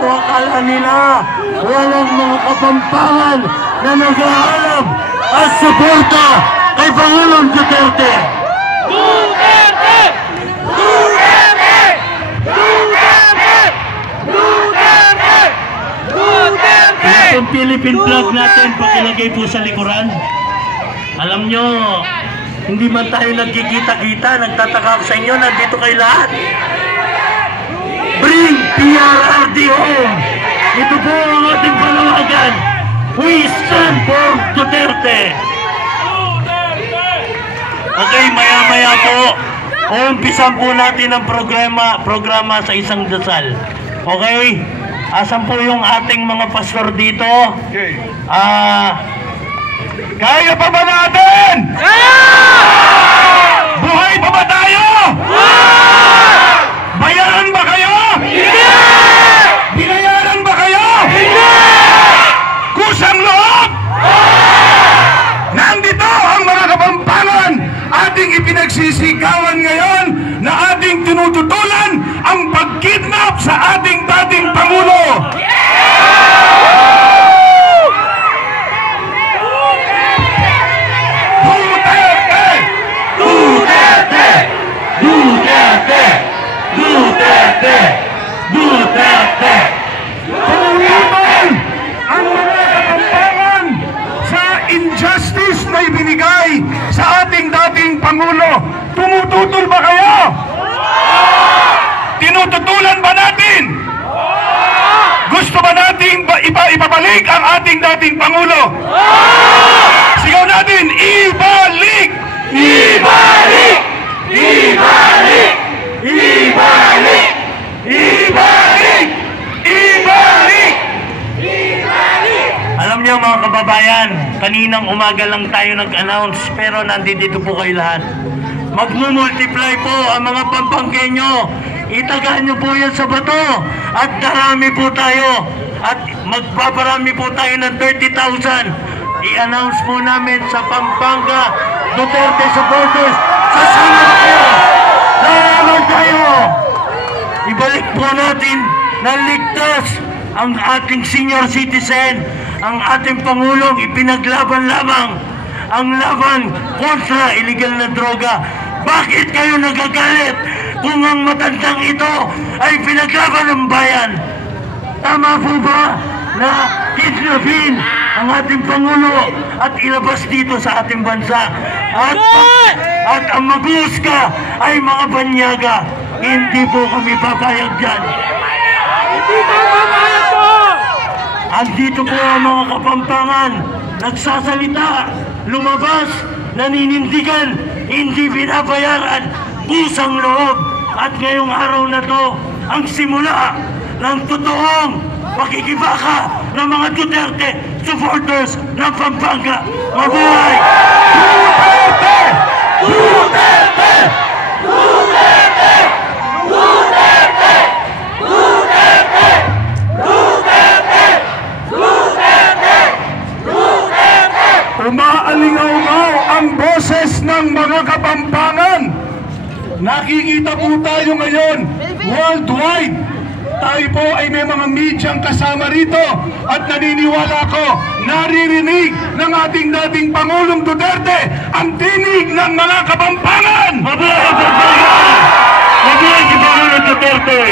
po akala nila walang mga kapampangan na naghahanap at suporta kay Pangulong Duterte. Duterte! Duterte! Duterte! Duterte! Duterte! Itong Philippine flag natin pakilagay po sa likuran. Alam nyo, hindi man tayo nagkikita-kita, nagtataka ako sa inyo, nandito kayo lahat. Bring PRRD home! Ito po ang ating panawagan. We stand for Duterte! Okay, maya-maya po, umpisan po natin ang programa sa isang dasal. Okay? Asan po yung ating mga pastor dito? Kaya pa ba natin? Buhay pa ba tayo? Bayaran ba kayo? Hindi! Binayaran ba kayo? Hindi! Kusang loob? Nandito ang mga kapampangan ating ipinagsisigawan ngayon na ating tinututulan ang pagkidnap sa ating dating Pangulo. Duterte! Duterte! Duterte! Duterte! Duterte! Pangulutan ang mga kapampangan sa injustice na ibinigay sa ating dating Pangulo. Tumututol ba kayo? Tinututulan ba natin? Gusto ba natin ipabalik ang ating dating Pangulo? Sigaw natin, ibalik! Ibalik! Ibalik! Ibalik! Ibalik! Ibalik! Ibalik! Alam niyo mga kababayan, kaninang umaga lang tayo nag-announce pero nandito po kayo lahat. Magmumultiply po ang mga Pampangkenyo. Itagaan niyo po yan sa bato at darami po tayo at magpaparami po tayo ng 30,000. I-announce po namin sa Pampanga Duterte supporters. Sasama kayo! Lalaban tayo! Ibalik po natin na ligtas ang ating senior citizen, ang ating Pangulong ipinaglaban lamang ang laban kontra illegal na droga. Bakit kayo nagagalit kung ang matandang ito ay pinaglaban ng bayan? Tama po ba na kidnapin ang ating Pangulo at ilabas dito sa ating bansa? At ang mag-uusga ay mga banyaga. Hindi po kami papayag dyan. Hindi po papayag po! Andito po ang mga kapampangan, nagsasalita, lumabas, naninindigan, hindi binabayaran, pusang loob. At ngayong araw na to, ang simula ng totoong pakikibaka ng mga Duterte supporters ng Pampanga. Mabuhay! Duterte! Duterte! Duterte! Duterte! Duterte! Duterte! Duterte! Duterte! Umaalingaw-ngaw ang boses ng mga Kapampangan. Nakikita po tayo ngayon worldwide. Tayo po ay may mga medyang kasama rito at naniniwala ko naririnig ng ating dating Pangulong Duterte ang tinig ng mga Kapampangan. Mabuhay ang Pangulong! Mabuhay si Pangulong Duterte!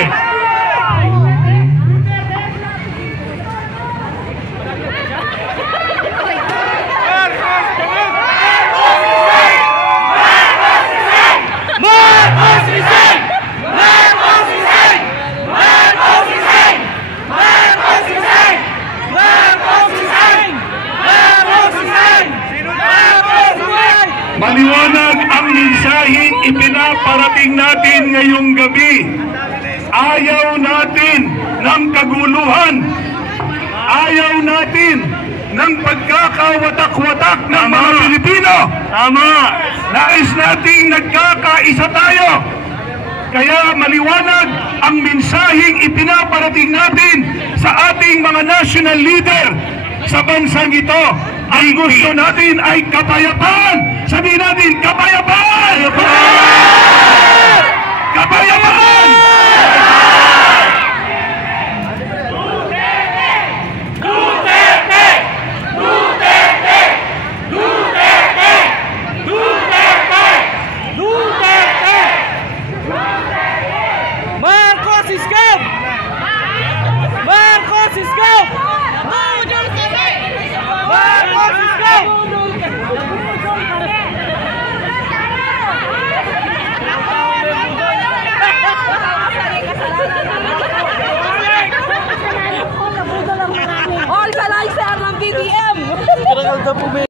Maliwanag ang mensaheng ipinaparating natin ngayong gabi. Ayaw natin ng kaguluhan. Ayaw natin ng pagkakawatak-watak ng mga Pilipino. Tama! Nais nating nagkakaisa tayo. Kaya maliwanag ang mensaheng ipinaparating natin sa ating mga national leader sa bansang ito. Ang gusto natin ay kapayapaan. Sabihin natin, kapayapaan! Kapayapaan! Kapayapaan!